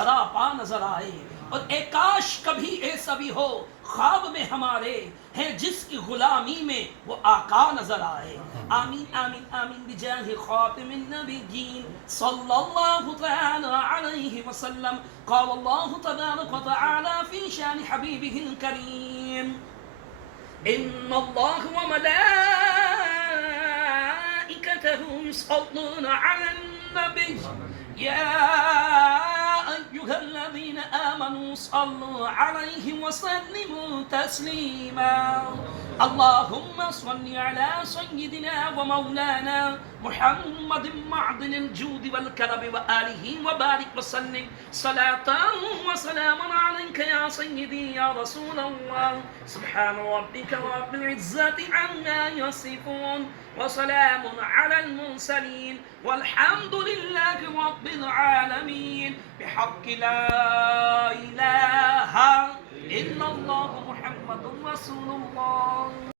सरापा नजर आए। और काश कभी ऐसा भी हो ख्वाब में हमारे हैं जिसकी गुलामी में वो आका नजर आए। आमीन आमीन आमीन बिजाहि खातिमिन नबिय्यीन सल्लल्लाहु तआला अलैहि वसल्लम। क़ाल अल्लाहु तबारक व तआला फी शान हबीबिहिल करीम इन्नल्लाह व मलाइकतहु युसल्लूना अलन नबी या أيها الذين آمنوا صلوا عليه وسلموا تسليما اللهم صل على سيدنا ومولانا محمد معدن الجود والكرم وآله وبارك وسلم صلاة وسلاما عليك يا سيدي يا رسول الله سبحان ربك رب العزة عما يصفون وسلام على المرسلين والحمد لله رب العالمين بحق لا إله إلا الله محمد رسول الله.